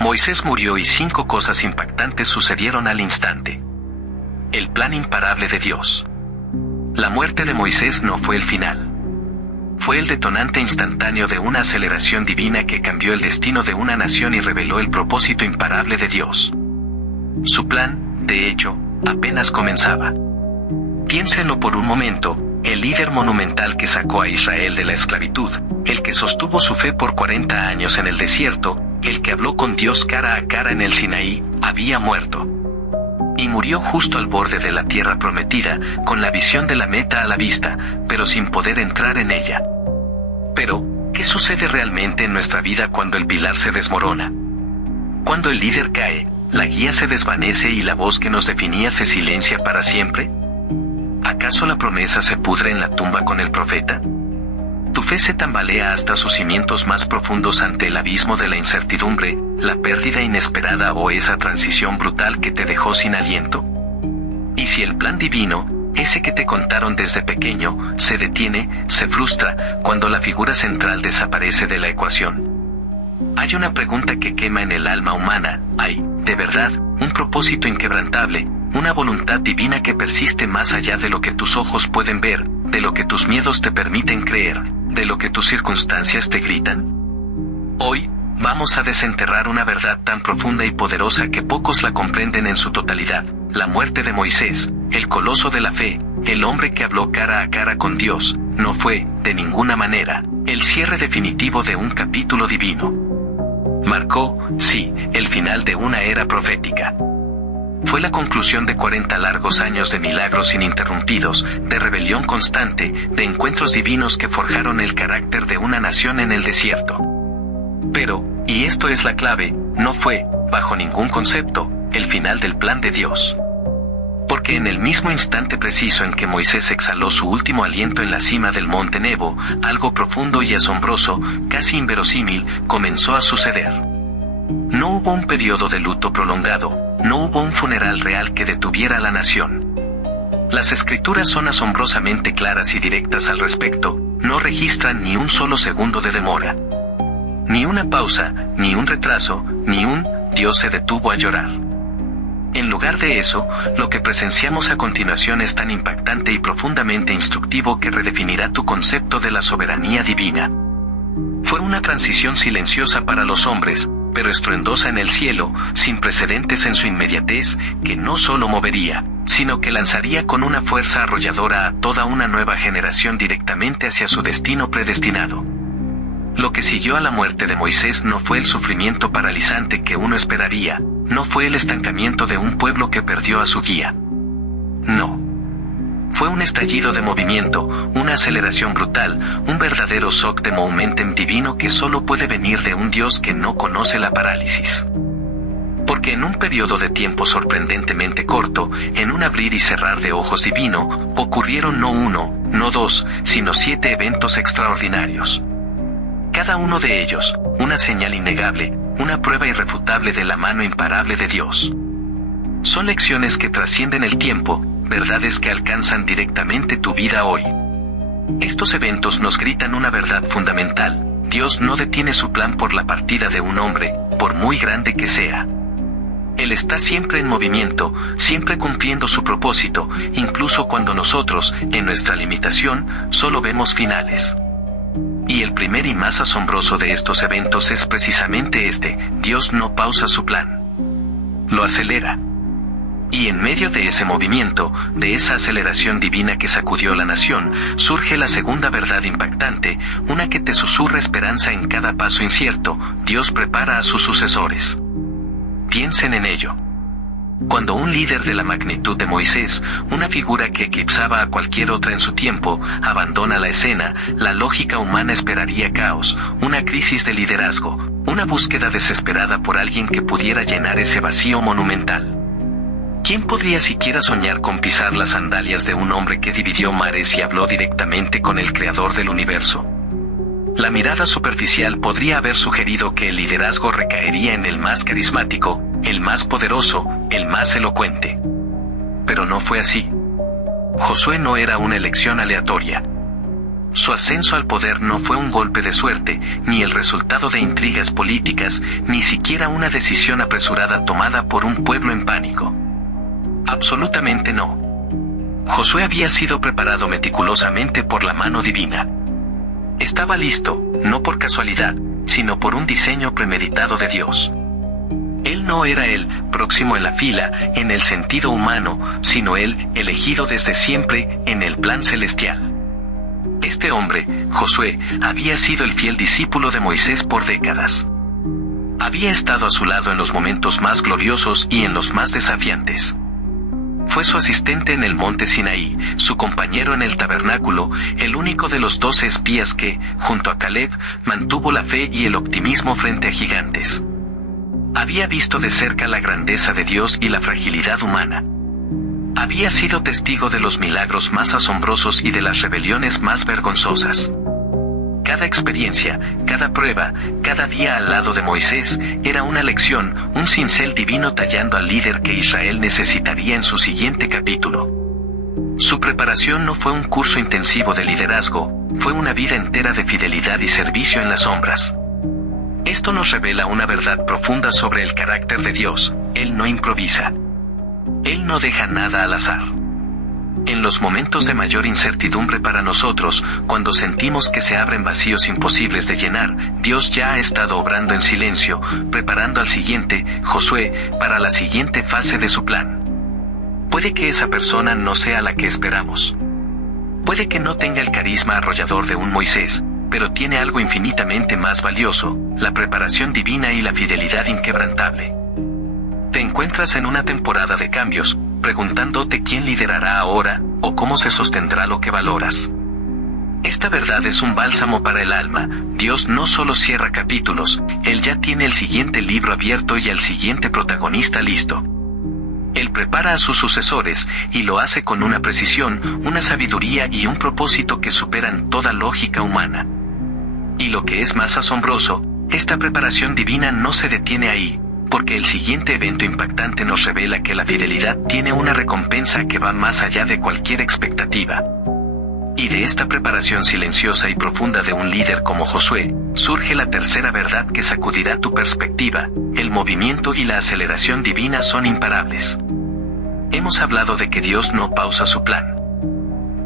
Moisés murió y 5 cosas impactantes sucedieron al instante. El plan imparable de Dios. La muerte de Moisés no fue el final. Fue el detonante instantáneo de una aceleración divina que cambió el destino de una nación y reveló el propósito imparable de Dios. Su plan, de hecho, apenas comenzaba. Piénsenlo por un momento, el líder monumental que sacó a Israel de la esclavitud, el que sostuvo su fe por 40 años en el desierto, el que habló con Dios cara a cara en el Sinaí, había muerto. Y murió justo al borde de la tierra prometida, con la visión de la meta a la vista, pero sin poder entrar en ella. Pero, ¿qué sucede realmente en nuestra vida cuando el pilar se desmorona? Cuando el líder cae, ¿la guía se desvanece y la voz que nos definía se silencia para siempre? ¿Acaso la promesa se pudre en la tumba con el profeta? ¿Tu fe se tambalea hasta sus cimientos más profundos ante el abismo de la incertidumbre, la pérdida inesperada o esa transición brutal que te dejó sin aliento? Y si el plan divino, ese que te contaron desde pequeño, se detiene, se frustra, cuando la figura central desaparece de la ecuación. Hay una pregunta que quema en el alma humana: ¿hay, de verdad, un propósito inquebrantable, una voluntad divina que persiste más allá de lo que tus ojos pueden ver, de lo que tus miedos te permiten creer, de lo que tus circunstancias te gritan? Hoy, vamos a desenterrar una verdad tan profunda y poderosa que pocos la comprenden en su totalidad: la muerte de Moisés, el coloso de la fe, el hombre que habló cara a cara con Dios, no fue, de ninguna manera, el cierre definitivo de un capítulo divino. Marcó, sí, el final de una era profética. Fue la conclusión de 40 largos años de milagros ininterrumpidos, de rebelión constante, de encuentros divinos que forjaron el carácter de una nación en el desierto. Pero, y esto es la clave, no fue, bajo ningún concepto, el final del plan de Dios. Porque en el mismo instante preciso en que Moisés exhaló su último aliento en la cima del monte Nebo, algo profundo y asombroso, casi inverosímil, comenzó a suceder. No hubo un periodo de luto prolongado, no hubo un funeral real que detuviera a la nación. Las escrituras son asombrosamente claras y directas al respecto, no registran ni un solo segundo de demora. Ni una pausa, ni un retraso, ni un Dios se detuvo a llorar. En lugar de eso, lo que presenciamos a continuación es tan impactante y profundamente instructivo que redefinirá tu concepto de la soberanía divina. Fue una transición silenciosa para los hombres, pero estruendosa en el cielo, sin precedentes en su inmediatez, que no solo movería, sino que lanzaría con una fuerza arrolladora a toda una nueva generación directamente hacia su destino predestinado. Lo que siguió a la muerte de Moisés no fue el sufrimiento paralizante que uno esperaría, no fue el estancamiento de un pueblo que perdió a su guía. No. Fue un estallido de movimiento, una aceleración brutal, un verdadero shock de momentum divino que solo puede venir de un Dios que no conoce la parálisis. Porque en un periodo de tiempo sorprendentemente corto, en un abrir y cerrar de ojos divino, ocurrieron no 1, no 2, sino 7 eventos extraordinarios. Cada uno de ellos, una señal innegable, una prueba irrefutable de la mano imparable de Dios. Son lecciones que trascienden el tiempo, verdades que alcanzan directamente tu vida hoy. Estos eventos nos gritan una verdad fundamental: Dios no detiene su plan por la partida de un hombre, por muy grande que sea. Él está siempre en movimiento, siempre cumpliendo su propósito, incluso cuando nosotros, en nuestra limitación, solo vemos finales. Y el primer y más asombroso de estos eventos es precisamente este: Dios no pausa su plan. Lo acelera. Y en medio de ese movimiento, de esa aceleración divina que sacudió la nación, surge la segunda verdad impactante, una que te susurra esperanza en cada paso incierto: Dios prepara a sus sucesores. Piensen en ello. Cuando un líder de la magnitud de Moisés, una figura que eclipsaba a cualquier otra en su tiempo, abandona la escena, la lógica humana esperaría caos, una crisis de liderazgo, una búsqueda desesperada por alguien que pudiera llenar ese vacío monumental. ¿Quién podría siquiera soñar con pisar las sandalias de un hombre que dividió mares y habló directamente con el creador del universo? La mirada superficial podría haber sugerido que el liderazgo recaería en el más carismático, el más poderoso, el más elocuente. Pero no fue así. Josué no era una elección aleatoria. Su ascenso al poder no fue un golpe de suerte, ni el resultado de intrigas políticas, ni siquiera una decisión apresurada tomada por un pueblo en pánico. Absolutamente no. Josué había sido preparado meticulosamente por la mano divina. Estaba listo, no por casualidad, sino por un diseño premeditado de Dios. Él no era el próximo en la fila, en el sentido humano, sino el elegido desde siempre, en el plan celestial. Este hombre, Josué, había sido el fiel discípulo de Moisés por décadas. Había estado a su lado en los momentos más gloriosos y en los más desafiantes. Fue su asistente en el monte Sinaí, su compañero en el tabernáculo, el único de los 12 espías que, junto a Caleb, mantuvo la fe y el optimismo frente a gigantes. Había visto de cerca la grandeza de Dios y la fragilidad humana. Había sido testigo de los milagros más asombrosos y de las rebeliones más vergonzosas. Cada experiencia, cada prueba, cada día al lado de Moisés, era una lección, un cincel divino tallando al líder que Israel necesitaría en su siguiente capítulo. Su preparación no fue un curso intensivo de liderazgo, fue una vida entera de fidelidad y servicio en las sombras. Esto nos revela una verdad profunda sobre el carácter de Dios: Él no improvisa. Él no deja nada al azar. En los momentos de mayor incertidumbre para nosotros, cuando sentimos que se abren vacíos imposibles de llenar, Dios ya ha estado obrando en silencio, preparando al siguiente, Josué, para la siguiente fase de su plan. Puede que esa persona no sea la que esperamos. Puede que no tenga el carisma arrollador de un Moisés, pero tiene algo infinitamente más valioso: la preparación divina y la fidelidad inquebrantable. Te encuentras en una temporada de cambios, preguntándote quién liderará ahora, o cómo se sostendrá lo que valoras. Esta verdad es un bálsamo para el alma. Dios no solo cierra capítulos, Él ya tiene el siguiente libro abierto y al siguiente protagonista listo. Él prepara a sus sucesores, y lo hace con una precisión, una sabiduría y un propósito que superan toda lógica humana. Y lo que es más asombroso, esta preparación divina no se detiene ahí, porque el siguiente evento impactante nos revela que la fidelidad tiene una recompensa que va más allá de cualquier expectativa. Y de esta preparación silenciosa y profunda de un líder como Josué, surge la tercera verdad que sacudirá tu perspectiva: el movimiento y la aceleración divina son imparables. Hemos hablado de que Dios no pausa su plan.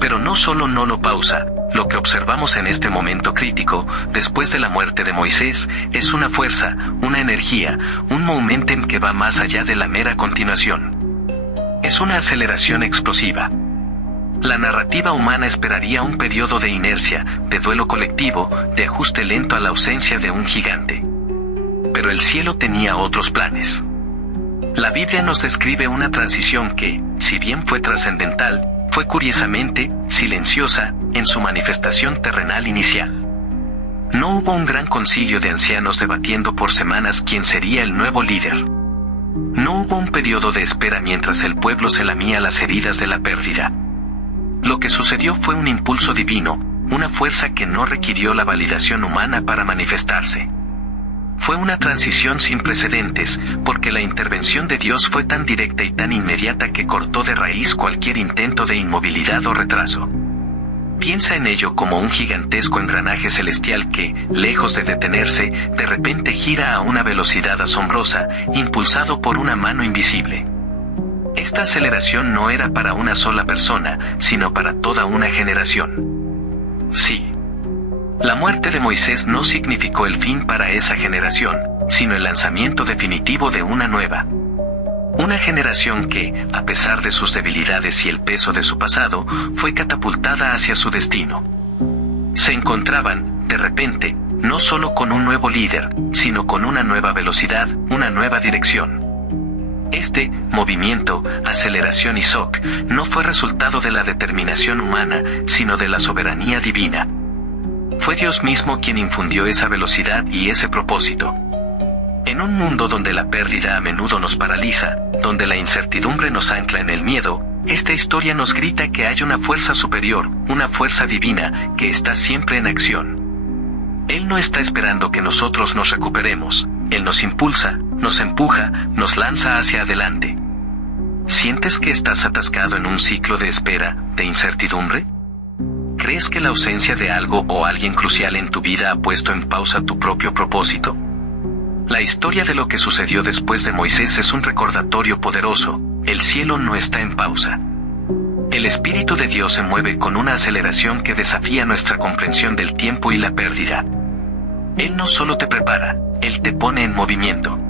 Pero no solo no lo pausa, lo que observamos en este momento crítico, después de la muerte de Moisés, es una fuerza, una energía, un momentum que va más allá de la mera continuación. Es una aceleración explosiva. La narrativa humana esperaría un periodo de inercia, de duelo colectivo, de ajuste lento a la ausencia de un gigante. Pero el cielo tenía otros planes. La Biblia nos describe una transición que, si bien fue trascendental, fue curiosamente silenciosa en su manifestación terrenal inicial. No hubo un gran concilio de ancianos debatiendo por semanas quién sería el nuevo líder. No hubo un periodo de espera mientras el pueblo se lamía las heridas de la pérdida. Lo que sucedió fue un impulso divino, una fuerza que no requirió la validación humana para manifestarse. Fue una transición sin precedentes, porque la intervención de Dios fue tan directa y tan inmediata que cortó de raíz cualquier intento de inmovilidad o retraso. Piensa en ello como un gigantesco engranaje celestial que, lejos de detenerse, de repente gira a una velocidad asombrosa, impulsado por una mano invisible. Esta aceleración no era para una sola persona, sino para toda una generación. Sí. La muerte de Moisés no significó el fin para esa generación, sino el lanzamiento definitivo de una nueva. Una generación que, a pesar de sus debilidades y el peso de su pasado, fue catapultada hacia su destino. Se encontraban, de repente, no solo con un nuevo líder, sino con una nueva velocidad, una nueva dirección. Este movimiento, aceleración y shock, no fue resultado de la determinación humana, sino de la soberanía divina. Fue Dios mismo quien infundió esa velocidad y ese propósito. En un mundo donde la pérdida a menudo nos paraliza, donde la incertidumbre nos ancla en el miedo, esta historia nos grita que hay una fuerza superior, una fuerza divina, que está siempre en acción. Él no está esperando que nosotros nos recuperemos, Él nos impulsa, nos empuja, nos lanza hacia adelante. ¿Sientes que estás atascado en un ciclo de espera, de incertidumbre? ¿Crees que la ausencia de algo o alguien crucial en tu vida ha puesto en pausa tu propio propósito? La historia de lo que sucedió después de Moisés es un recordatorio poderoso: el cielo no está en pausa. El Espíritu de Dios se mueve con una aceleración que desafía nuestra comprensión del tiempo y la pérdida. Él no solo te prepara, Él te pone en movimiento.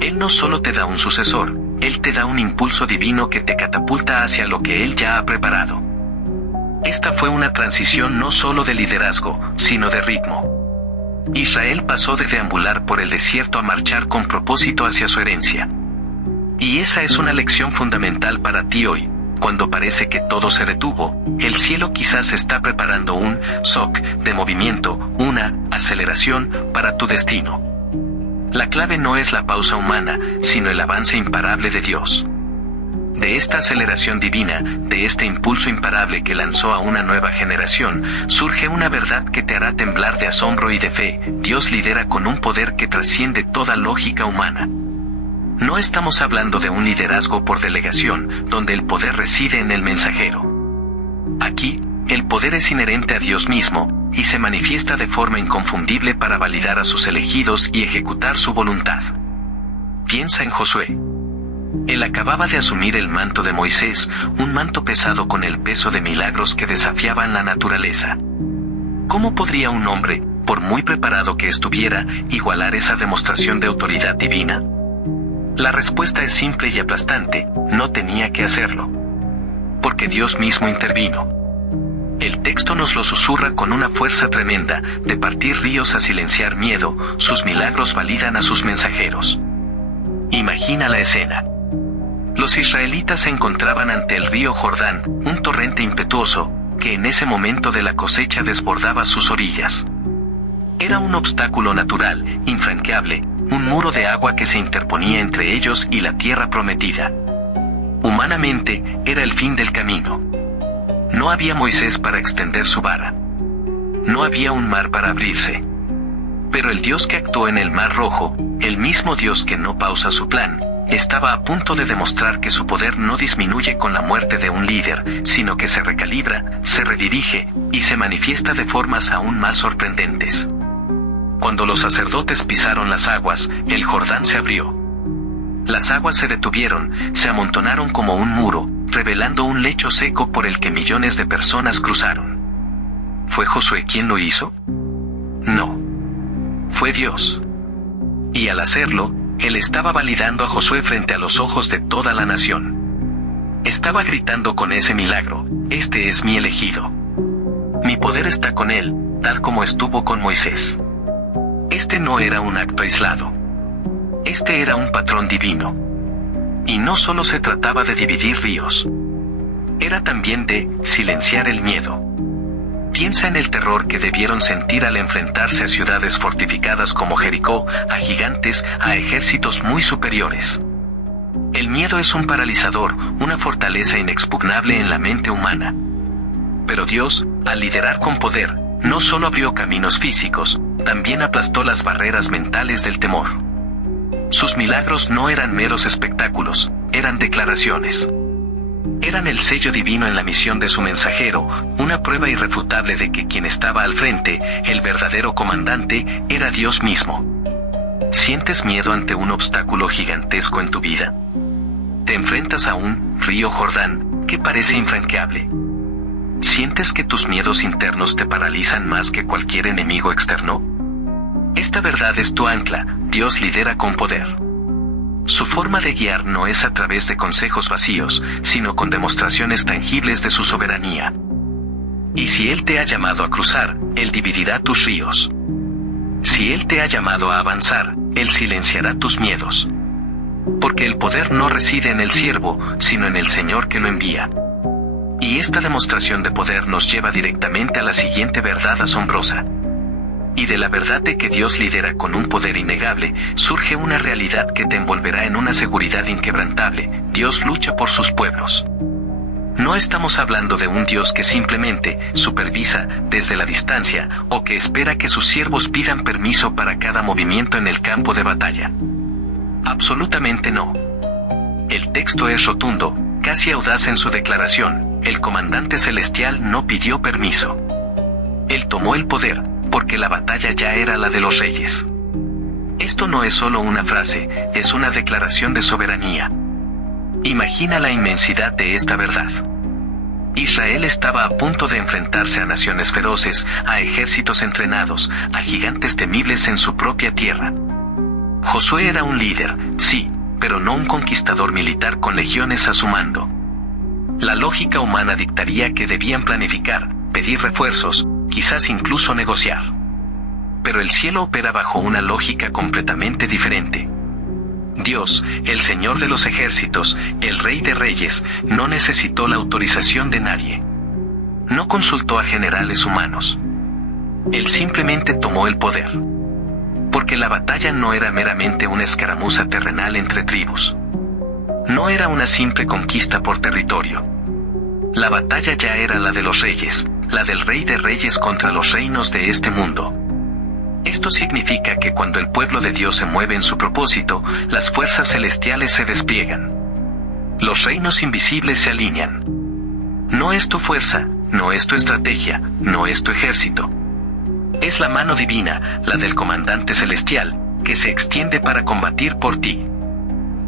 Él no solo te da un sucesor, Él te da un impulso divino que te catapulta hacia lo que Él ya ha preparado. Esta fue una transición no solo de liderazgo, sino de ritmo. Israel pasó de deambular por el desierto a marchar con propósito hacia su herencia. Y esa es una lección fundamental para ti hoy. Cuando parece que todo se detuvo, el cielo quizás está preparando un shock de movimiento, una aceleración para tu destino. La clave no es la pausa humana, sino el avance imparable de Dios. De esta aceleración divina, de este impulso imparable que lanzó a una nueva generación, surge una verdad que te hará temblar de asombro y de fe: Dios lidera con un poder que trasciende toda lógica humana. No estamos hablando de un liderazgo por delegación, donde el poder reside en el mensajero. Aquí, el poder es inherente a Dios mismo, y se manifiesta de forma inconfundible para validar a sus elegidos y ejecutar su voluntad. Piensa en Josué. Él acababa de asumir el manto de Moisés, un manto pesado con el peso de milagros que desafiaban la naturaleza. ¿Cómo podría un hombre, por muy preparado que estuviera, igualar esa demostración de autoridad divina? La respuesta es simple y aplastante: no tenía que hacerlo. Porque Dios mismo intervino. El texto nos lo susurra con una fuerza tremenda: de partir ríos a silenciar miedo, sus milagros validan a sus mensajeros. Imagina la escena. Los israelitas se encontraban ante el río Jordán, un torrente impetuoso, que en ese momento de la cosecha desbordaba sus orillas. Era un obstáculo natural, infranqueable, un muro de agua que se interponía entre ellos y la tierra prometida. Humanamente, era el fin del camino. No había Moisés para extender su vara. No había un mar para abrirse. Pero el Dios que actuó en el Mar Rojo, el mismo Dios que no pausa su plan, estaba a punto de demostrar que su poder no disminuye con la muerte de un líder, sino que se recalibra, se redirige, y se manifiesta de formas aún más sorprendentes. Cuando los sacerdotes pisaron las aguas, el Jordán se abrió. Las aguas se detuvieron, se amontonaron como un muro, revelando un lecho seco por el que millones de personas cruzaron. ¿Fue Josué quien lo hizo? No. Fue Dios. Y al hacerlo, Él estaba validando a Josué frente a los ojos de toda la nación. Estaba gritando con ese milagro: este es mi elegido. Mi poder está con él, tal como estuvo con Moisés. Este no era un acto aislado. Este era un patrón divino. Y no solo se trataba de dividir ríos. Era también de silenciar el miedo. Piensa en el terror que debieron sentir al enfrentarse a ciudades fortificadas como Jericó, a gigantes, a ejércitos muy superiores. El miedo es un paralizador, una fortaleza inexpugnable en la mente humana. Pero Dios, al liderar con poder, no solo abrió caminos físicos, también aplastó las barreras mentales del temor. Sus milagros no eran meros espectáculos, eran declaraciones. Eran el sello divino en la misión de su mensajero, una prueba irrefutable de que quien estaba al frente, el verdadero comandante, era Dios mismo. ¿Sientes miedo ante un obstáculo gigantesco en tu vida? ¿Te enfrentas a un río Jordán que parece infranqueable? ¿Sientes que tus miedos internos te paralizan más que cualquier enemigo externo? Esta verdad es tu ancla: Dios lidera con poder. Su forma de guiar no es a través de consejos vacíos, sino con demostraciones tangibles de su soberanía. Y si Él te ha llamado a cruzar, Él dividirá tus ríos. Si Él te ha llamado a avanzar, Él silenciará tus miedos. Porque el poder no reside en el siervo, sino en el Señor que lo envía. Y esta demostración de poder nos lleva directamente a la siguiente verdad asombrosa. Y de la verdad de que Dios lidera con un poder innegable, surge una realidad que te envolverá en una seguridad inquebrantable: Dios lucha por sus pueblos. No estamos hablando de un Dios que simplemente supervisa desde la distancia, o que espera que sus siervos pidan permiso para cada movimiento en el campo de batalla. Absolutamente no. El texto es rotundo, casi audaz en su declaración: el comandante celestial no pidió permiso. Él tomó el poder, porque la batalla ya era la de los reyes. Esto no es solo una frase, es una declaración de soberanía. Imagina la inmensidad de esta verdad. Israel estaba a punto de enfrentarse a naciones feroces, a ejércitos entrenados, a gigantes temibles en su propia tierra. Josué era un líder, sí, pero no un conquistador militar con legiones a su mando. La lógica humana dictaría que debían planificar, pedir refuerzos, quizás incluso negociar. Pero el cielo opera bajo una lógica completamente diferente. Dios, el Señor de los ejércitos, el Rey de Reyes, no necesitó la autorización de nadie. No consultó a generales humanos. Él simplemente tomó el poder. Porque la batalla no era meramente una escaramuza terrenal entre tribus. No era una simple conquista por territorio. La batalla ya era la de los reyes, la del Rey de Reyes contra los reinos de este mundo. Esto significa que cuando el pueblo de Dios se mueve en su propósito, las fuerzas celestiales se despliegan. Los reinos invisibles se alinean. No es tu fuerza, no es tu estrategia, no es tu ejército. Es la mano divina, la del comandante celestial, que se extiende para combatir por ti.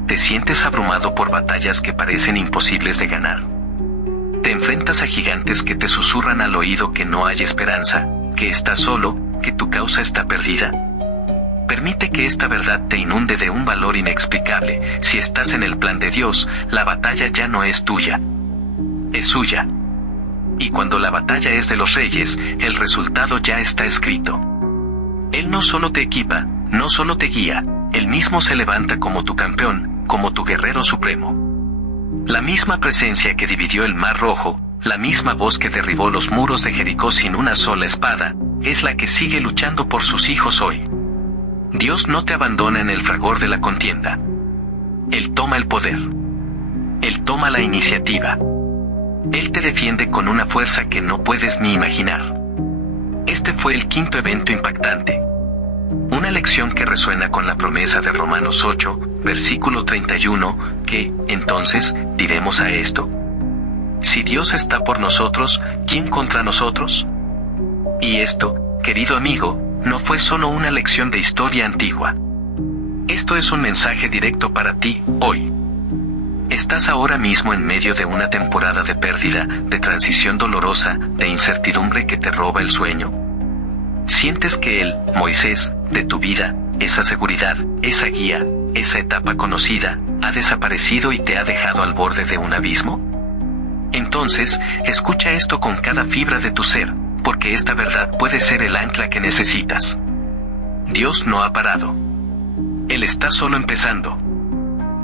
¿Te sientes abrumado por batallas que parecen imposibles de ganar? ¿Te enfrentas a gigantes que te susurran al oído que no hay esperanza, que estás solo, que tu causa está perdida? Permite que esta verdad te inunde de un valor inexplicable. Si estás en el plan de Dios, la batalla ya no es tuya. Es suya. Y cuando la batalla es de los reyes, el resultado ya está escrito. Él no solo te equipa, no solo te guía, Él mismo se levanta como tu campeón, como tu guerrero supremo. La misma presencia que dividió el Mar Rojo, la misma voz que derribó los muros de Jericó sin una sola espada, es la que sigue luchando por sus hijos hoy. Dios no te abandona en el fragor de la contienda. Él toma el poder. Él toma la iniciativa. Él te defiende con una fuerza que no puedes ni imaginar. Este fue el quinto evento impactante. Una lección que resuena con la promesa de Romanos 8, versículo 31, que, entonces, diremos a esto: si Dios está por nosotros, ¿quién contra nosotros? Y esto, querido amigo, no fue solo una lección de historia antigua. Esto es un mensaje directo para ti, hoy. ¿Estás ahora mismo en medio de una temporada de pérdida, de transición dolorosa, de incertidumbre que te roba el sueño? ¿Sientes que el Moisés de tu vida, esa seguridad, esa guía, esa etapa conocida, ha desaparecido y te ha dejado al borde de un abismo? Entonces, escucha esto con cada fibra de tu ser, porque esta verdad puede ser el ancla que necesitas. Dios no ha parado. Él está solo empezando.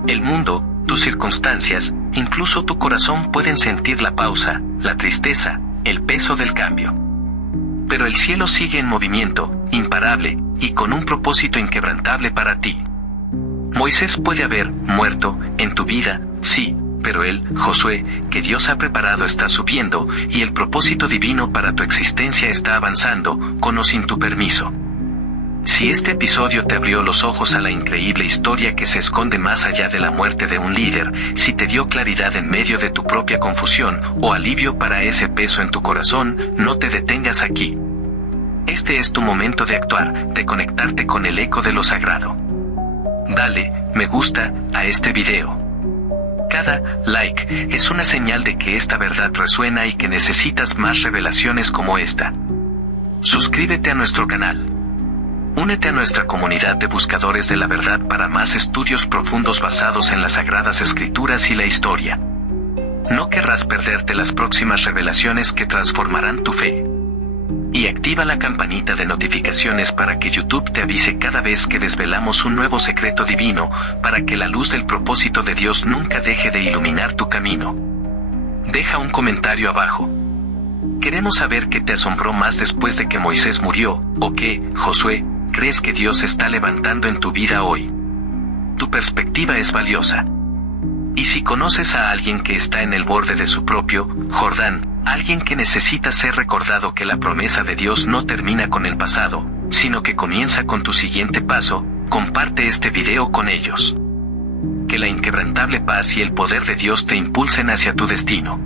El mundo, tus circunstancias, incluso tu corazón pueden sentir la pausa, la tristeza, el peso del cambio. Pero el cielo sigue en movimiento, imparable, y con un propósito inquebrantable para ti. Moisés puede haber muerto en tu vida, sí, pero él, Josué, que Dios ha preparado está subiendo, y el propósito divino para tu existencia está avanzando, con o sin tu permiso. Si este episodio te abrió los ojos a la increíble historia que se esconde más allá de la muerte de un líder, si te dio claridad en medio de tu propia confusión, o alivio para ese peso en tu corazón, no te detengas aquí. Este es tu momento de actuar, de conectarte con el eco de lo sagrado. Dale me gusta a este video. Cada like es una señal de que esta verdad resuena y que necesitas más revelaciones como esta. Suscríbete a nuestro canal. Únete a nuestra comunidad de buscadores de la verdad para más estudios profundos basados en las Sagradas Escrituras y la historia. No querrás perderte las próximas revelaciones que transformarán tu fe. Y activa la campanita de notificaciones para que YouTube te avise cada vez que desvelamos un nuevo secreto divino, para que la luz del propósito de Dios nunca deje de iluminar tu camino. Deja un comentario abajo. Queremos saber qué te asombró más después de que Moisés murió, o qué, Josué, crees que Dios está levantando en tu vida hoy. Tu perspectiva es valiosa. Y si conoces a alguien que está en el borde de su propio Jordán, alguien que necesita ser recordado que la promesa de Dios no termina con el pasado, sino que comienza con tu siguiente paso, comparte este video con ellos. Que la inquebrantable paz y el poder de Dios te impulsen hacia tu destino.